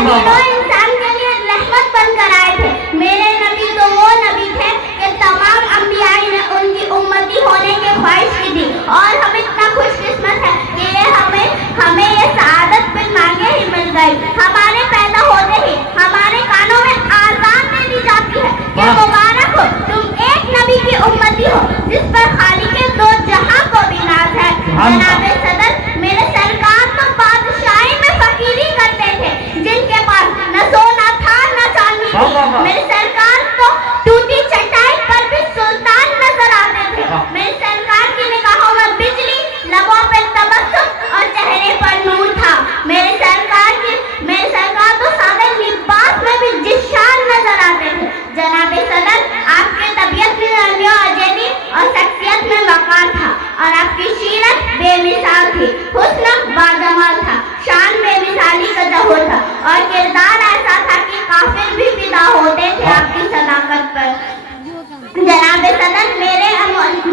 तीनों इंसान के लिए रहमत बनकर आए थे। मेरे नबी तो वो नबी थे कि तमाम अंबिया ने उनकी उम्मती होने की ख्वाहिश की थी, और हम इतना खुशकिस्मत है कि हमें ये सआदत बिन मांगे ही मिल गई। हमारे पैदा होते ही हमारे कानों में आज़ान दे दी जाती है कि मुबारक हो, तुम एक नबी की उम्मती हो जिस पर खालिक दो जहां को भी नाज है। जनाबे सदर, मेरे सरकार तो बादशाही में फकीरी करते थे, जिनके पास न सोना था न चांदी थी। मेरे सरकार तो टूटी चटाई पर भी सुल्तान नजर आते थे। मेरे सरकार की निगाहों में बिजली, लबों पे तबस्सुम और चेहरे पर नूर था। मेरे सरकार तो सादे लिबास में भी जिशान नजर आते थे। जनाबे सदर, आपके तबीयत में नरमी और अजैबी और शख्सियत में वक़ार था, और आपकी सीरत बेमिसाल थी। हुस्न बाजमाल था, शान बेमिसाली का ज़हूर था, और किरदार ऐसा था कि काफिर भी फिदा होते थे आपकी सदाकत पर। जनाबे सदर,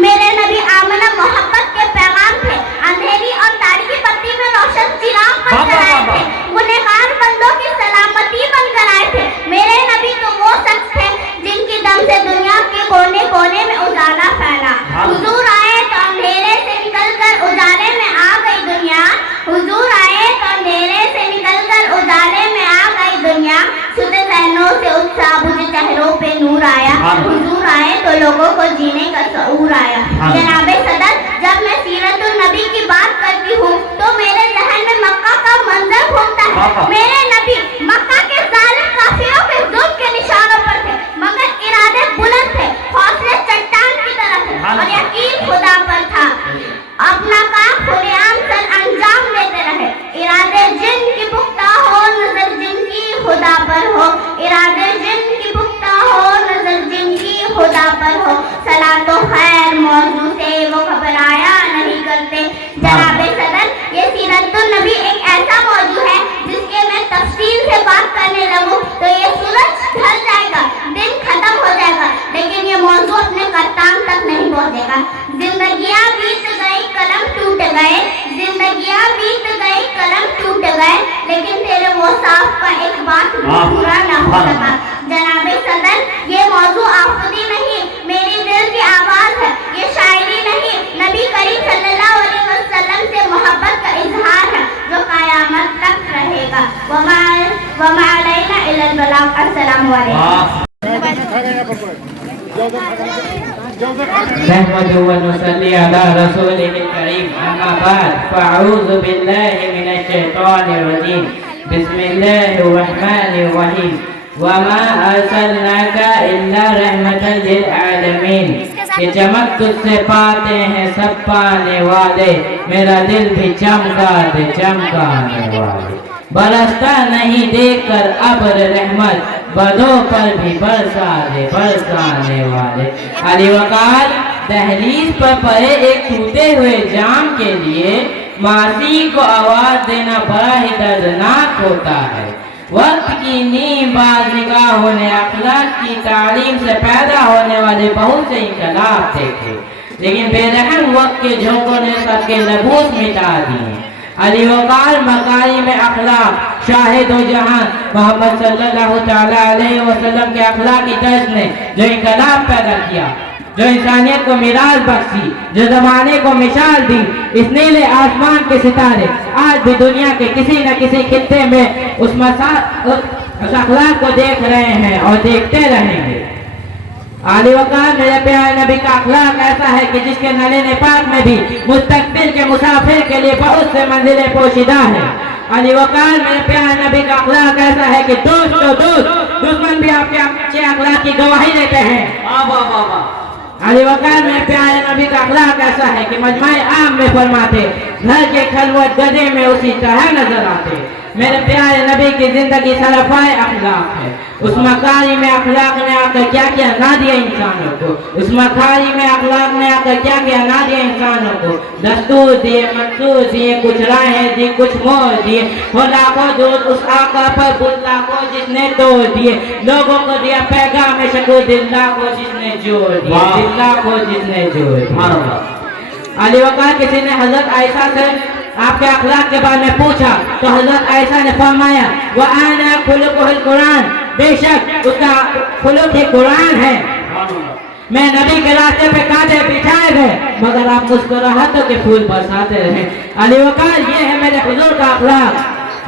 मेरे नबी आमना मोहब्बत के पैगाम थे। अंधेरी और तारीकी पत्ती में रोशन चिराग बनकर आए थे, गुनहगार बंदों की सलामती बनकर आए थे। मेरे नबी तो वो शख्स थे जिनकी दम से दुनिया के कोने कोने में उजाला फैला। हुजूर आए तो अंधेरे से निकलकर उजाले में आ गई दुनिया। हुजूर आए तो अंधेरे से निकलकर उजाले में आ गई दुनिया। सुते ज़हनों से उत्साह बुझे चेहरों पे नूर आया। हुजूर आए तो लोगों को जीने का शऊर आया। जनाबे सदर, जब मैं सीरतुल नबी की बात करती हूँ तो मेरे ज़हन में मक्का का मंजर घूमता है। मेरे नबी मक्का के जालिम काफिरों के जुल्म के निशानों पर थे, मगर इरादे बुलंद थे, हौसले चट्टान की तरह थे, और यकीन खुदा पर था। अपना काम खुलेआम सर अंजाम देते रहे। इरादे जिन की पुख्ता हो, नजर जिनकी खुदा पर हो। इरादे जिन की पुख्ता हो, नजर जिनकी खुदा पर हो। सलातो खैर मौजू से वो घबराया नहीं करते। जनाबे सदर, ये सीरतुल नबी एक ऐसा मौजू है जिसके मैं तफसील से बात करने लगूं तो ये सूरज ढल जाएगा, दिन खत्म हो जाएगा, लेकिन ये मौजू अपने कर्तान तक नहीं पहुंचेगा। जिंदगियां बीत गई, कलम टूट गए। जिंदगियां बीत गई, कलम टूट गए, लेकिन तेरे वो साफ का एक बात पूरा ना हो सका। जनाबे सदर, ये मौजू आफती नहीं, मेरी दिल की आवाज है। ये शायरी नहीं, नबी करीम सल्लल्लाहु अलैहि वसल्लम से मोहब्बत का इजहार है जो क़यामत तक रहेगा। वमा अलैना इल्लल बलाग। अस्सलामु अलैकुम। नहमदुहु व नुसल्ली अला रसूलिल करीम, अम्मा बाद, फ़अऊज़ु बिल्लाहि मिनश शैतानिर रजीम, बिस्मिल्लाहिर रहमानिर रहीम, वमा अर्सलनाका इल्ला रहमतल लिल आलमीन। ये चमक तुझसे पाते हैं सब पाने वाले, मेरा दिल भी चमकाने वाले। बरसता नहीं देखकर अब्र रहमत, बदों पर भी बरसाने वाले। अली वकार दहलीज पर पड़े एक टूटे हुए जाम के लिए मासी को आवाज देना बड़ा ही दर्दनाक होता है। वक्त की नींद बाज निगाहों ने अखलाक की तालीम से पैदा होने वाले बहुत से इनकलाब देखे, लेकिन बेरहम वक्त के झोंकों ने सबके लबूस मिटा दिए। अली वकार मकारिम में अखलाक शाहिद हो जहां मोहम्मद सल्लल्लाहु तआला अलैहि वसल्लम के अखलाकी दर्ज ने जो इनकलाब पैदा किया, जो इंसानियत को मिराज बख्शी, जो ज़माने को मिसाल दी, इस नीले आसमान के सितारे आज भी दुनिया के किसी न किसी खित्ते में उस अखलाक को देख रहे हैं और देखते रहेंगे। आली वकार मेरे प्यारे नबी का अखलाक ऐसा है कि जिसके नलीन पाक में भी मुस्तकबिल के मुसाफिर के लिए बहुत से मंजिलें पोशीदा हैं। अली वकार मेरे प्यारे नबी का अखलाक ऐसा है कि दोस्त तो दोस्त, दुश्मन भी आपके अच्छे अखलाक की गवाही देते हैं। अली वकार मेरे प्यारे नबी का अखलाक ऐसा है कि मजमाए आम में फरमाते, घर के खलवत गधे में उसी तरह नजर आते। मेरे प्यारे नबी की जिंदगी सरफाए अखलाक है। उस मकारी में अखलाक ने आकर क्या क्या ना दिया इंसानों को, उस मकारी में अखलाक ने आकर क्या क्या ना दिया इंसानों को। दस्तूर दिए, मंसूर दिए, कुछ राहें दी, कुछ मोर दिए, वो लाखों दूर उस आका पर बुल्ला को जिसने तोड़ दिए। लोगों को दिया पैगाम शकूर, दिल्ला को जिसने जोड़ दिया, दिल्ला को जिसने जोड़ दिया। अली वकार किसी ने हजरत आयशा से आपके अखलाक के बारे में पूछा तो हजरत आयशा ने फरमाया वह आना खुलुकुल कुरान, बेशक उसका खुलुक ही कुरान है। मैं नबी के रास्ते पे कांटे बिछाए गए मगर आप मुस्कुराहटों के फूल बरसाते रहे। अली वकार ये है मेरे हुजूर का अखलाक।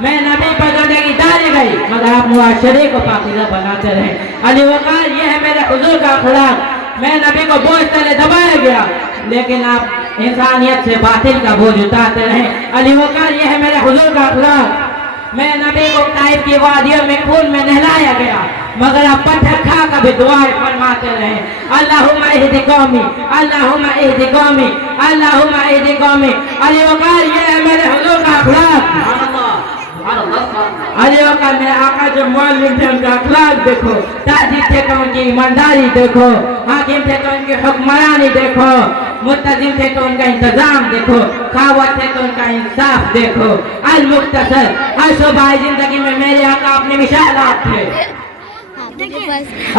मैं नबी पर गंदगी डाली गई मगर आप मुआशरे को पाकीज़ा बनाते रहे। अली वकार ये है मेरे हुजूर का अखलाक। मैं नबी को बोझ तले दबाया गया लेकिन आप इंसानियत से बातिल का बोझ उतारते रहे। अली वकार ये है मेरे हुजूर का अखलाक। मैं नबी को ताइफ की वादियों में खून में नहलाया गया मगर आप पत्थर खा कर भी दुआएं फरमाते रहे। अल्लाहुम्मा इहदी कौमी, अल्लाहुम्मा इहदी कौमी, अल्लाहुम्मा इहदी कौमी। अली वकार ये है मेरे हुजूर का अखलाक। अली वकार मेरे आका जो मौलवी थे उनका अखलाक देखो, ताजिर थे तो उनकी ईमानदारी देखो, हाकिम थे तो उनकी हुक्मरानी देखो, मुत्तजिम थे तो उनका इंतजाम देखो, कावत थे तो उनका इंसाफ देखो। अल मुख्तसर हर शोबाई जिंदगी में मेरे आका अपने मिसालात थे।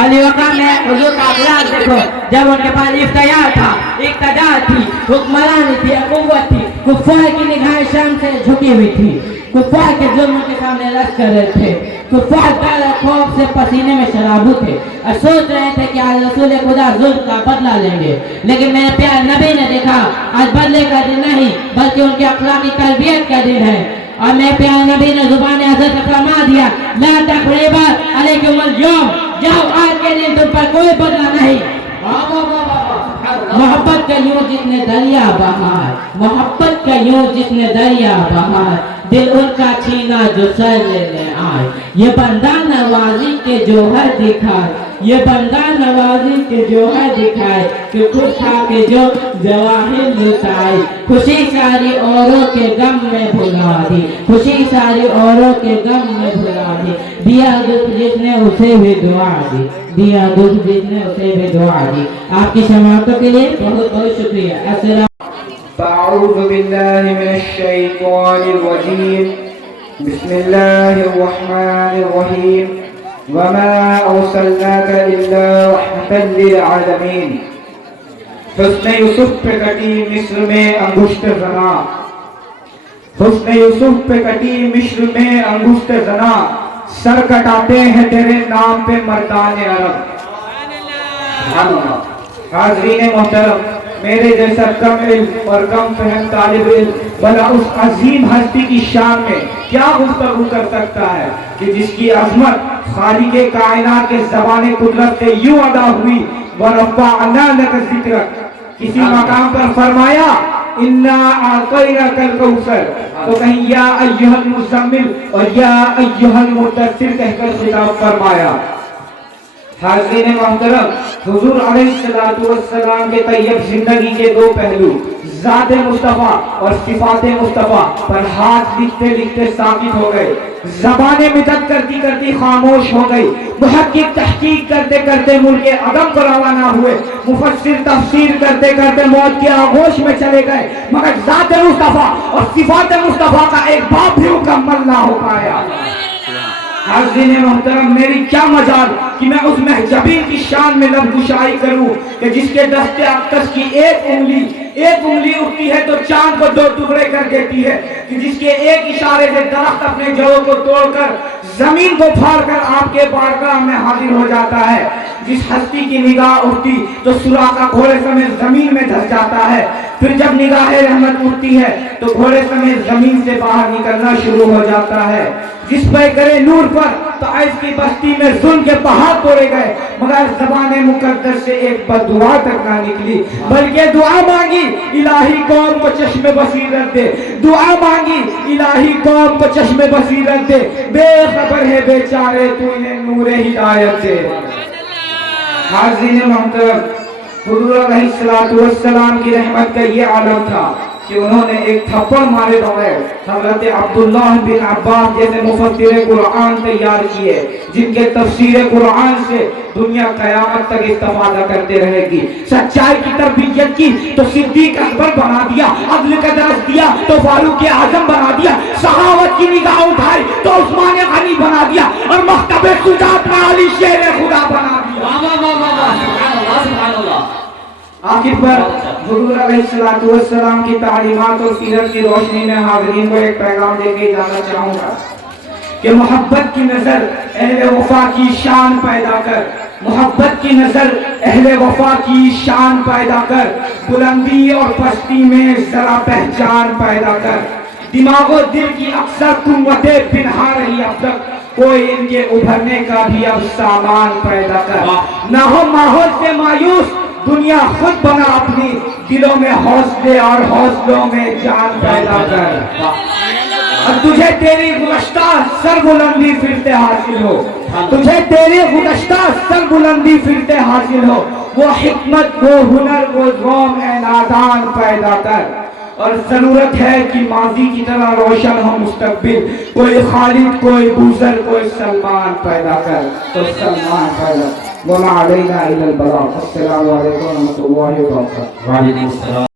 अली वकार में हुजूर का अखलाक देखो, जब उनके पास इख्तियार था, इक़्तिदार थी, हुक्मरानी थी, अक़ुव्वत थी, कुफ़ार की निगाहें शाम से झुकी हुई थी, कुफ़ार के जुल्म के सामने लश्क कर रहे थे, कुफ़ार डर और खौफ से पसीने में शराबू थे और सोच रहे थे कि आज रसूल खुदा जुल्म का बदला लेंगे। लेकिन मेरे प्यारे नबी ने देखा आज बदले का दिन नहीं बल्कि उनकी अखलाकी तरबियत का दिन है। और मेरे प्यारे नबी ने जुबान हज़रत फरमा दिया ला तक़रीबा अलैकुमुल यौम, जाओ आज के दिन तुम पर कोई बदला नहीं। मोहब्बत का यूं जिसने दरिया बहार, मोहब्बत का यूं जिसने दरिया बहार, दिल उनका छीना जो सर लेने आए। ये बंदा नवाजी के जोहर दिखाए, ये बंदा नवाजी के जोहर दिखाए कि खुद खा के जो जवाहिर लुटाए। खुशी सारी औरों के गम में भुला दी, खुशी सारी औरों के गम में भुला दी। दिया दुख जिसने उसे भी दुआ दी, दिया दुख जिसने उसे भी दुआ दी। आपकी समाअतों के लिए बहुत बहुत शुक्रिया। अस्सलाम अऊज़ु बिल्लाहि मिनश शैतानिर रजीम। बिस्मिल्लाहिर रहमानिर रहीम। वमा अरसलनाका इल्ला रहमतल लिल आलमीन। हुस्न यूसुफ पे कटी मिस्र में अंगुष्ठ ज़ना, हुस्न यूसुफ पे कटी मिस्र में अंगुष्ठ ज़ना, सर कटाते हैं तेरे नाम पे मर्दाने अरब। हाज़रीन मोहतरम, मेरे जैसा कम इल्म और कम फहम तालिब इल्म भला उस अजीम हस्ती की शान में क्या गुफ्तगू कर सकता है कि जिसकी अजमत खालिक़े कायनात के ज़बाने कुदरत से यूं अदा हुई वरफ़अना लक ज़िक्रक। किसी मकाम पर फरमाया इन्ना आतैनाकल कौसर, तो कहीं या अय्युहल मुज़म्मिल और या अय्युहल मुद्दस्सिर कहकर खिताब फरमाया। हाज़रीन मोहतरम, हुजूर अलैहिस्सलातु वस्सलाम के तैयब जिंदगी के दो पहलू ज़ात मुस्तफ़ा और सिफ़ात मुस्तफ़ा पर हाथ लिखते लिखते साबित हो गए। ज़बाने मिदद करती करती खामोश हो गई, मुहक्किक तहकीक करते करते मुल्के अदम को रवाना हुए, मुफस्सिर तफसीर करते करते मौत के आगोश में चले गए, मगर ज़ात मुस्तफ़ा और सिफ़ात मुस्तफ़ा का एक बाप भी मुकम्मल ना हो पाया। हाज़रीन मोहतरम, मेरी क्या मजाल कि मैं उस महजबीन की शान में लफ्ज़ुशाई करूं कि जिसके दस्ते अक़दस की एक उंगली उठती है तो चांद को दो टुकड़े कर देती है, कि जिसके एक इशारे से दरख्त अपने जड़ों को तोड़कर जमीन को फाड़कर आपके बारगाह में हाजिर हो जाता है। जिस हस्ती की निगाह उठती तो सुराखा घोड़े समेत जमीन में धस जाता है, फिर जब निगाह रहमत उठती है तो घोड़े समेत जमीन से बाहर निकलना शुरू हो जाता है। जिस पे करे नूर पर तो ऐस की बस्ती में जुल्म के पहाड़ तोड़े गए, मगर ज़बाने मुक़द्दस से एक बददुआ तक ना निकली, बल्कि दुआ मांगी इलाही कौम को चश्मे बसीरत दे, दुआ मांगी इलाही कौम को चश्मे बसीरत दे, बेखबर है बेचारे तू इन्हें नूरे हिदायत दे। हाज़रीन मोहतरम, हुज़ूर अलैहिस्सलातु वस्सलाम की रहमत का ये आलम था कि उन्होंने एक थप्पड़ मारे बगैर हज़रत अब्दुल्लाह बिन अब्बास जैसे मुफस्सिर कुरान तैयार किए, जिनके तफसीर कुरान से दुनिया क़यामत तक इस्तेमाल करते रहेगी। सच्चाई की तरबियत की तो सिद्दीक अकबर बना दिया, अदल का दर्स दिया तो फारूक आज़म बना दिया, सहावत की निगाह उठाई तो उस्मान गनी बना दिया, और मख्तबे सुजात में अली शेर खुदा बना दिया। आखिर पर हुजूर अलैहिस्सलाम की तालीमात और सीरत की रोशनी में हाज़रीन को एक पैगाम देके जाना चाहूँगा कि मोहब्बत की नज़र अहले वफा की शान पैदा कर, मोहब्बत की नज़र अहले वफा की शान पैदा कर, बुलंदी और पस्ती में जरा पहचान पैदा कर। दिमागो दिल की अक्सर कुव्वतें पिन्हा रही अब तक, कोई इनके उभरने का भी अब सामान पैदा कर। ना हो माहौल से मायूस, दुनिया खुद बना अपनी, दिलों में हौसले और हौसलों में जान पैदा कर। और तुझे तेरी गुज़श्ता सरबुलंदी फिर से हासिल हो, तुझे तेरी गुज़श्ता सरबुलंदी फिर से हासिल हो। वो हिकमत, वो हुनर, वो ज़ौक़ ए नादान पैदा कर। और जरूरत है कि माजी की तरह रोशन हो मुस्तकबिल, कोई खालिद, कोई बूजर, कोई सलमान पैदा कर। तो सलमान पैदा वमा अलैना इल्लल बलाग। अस्सलामु अलैकुम व रहमतुल्लाहि व बरकातुहू।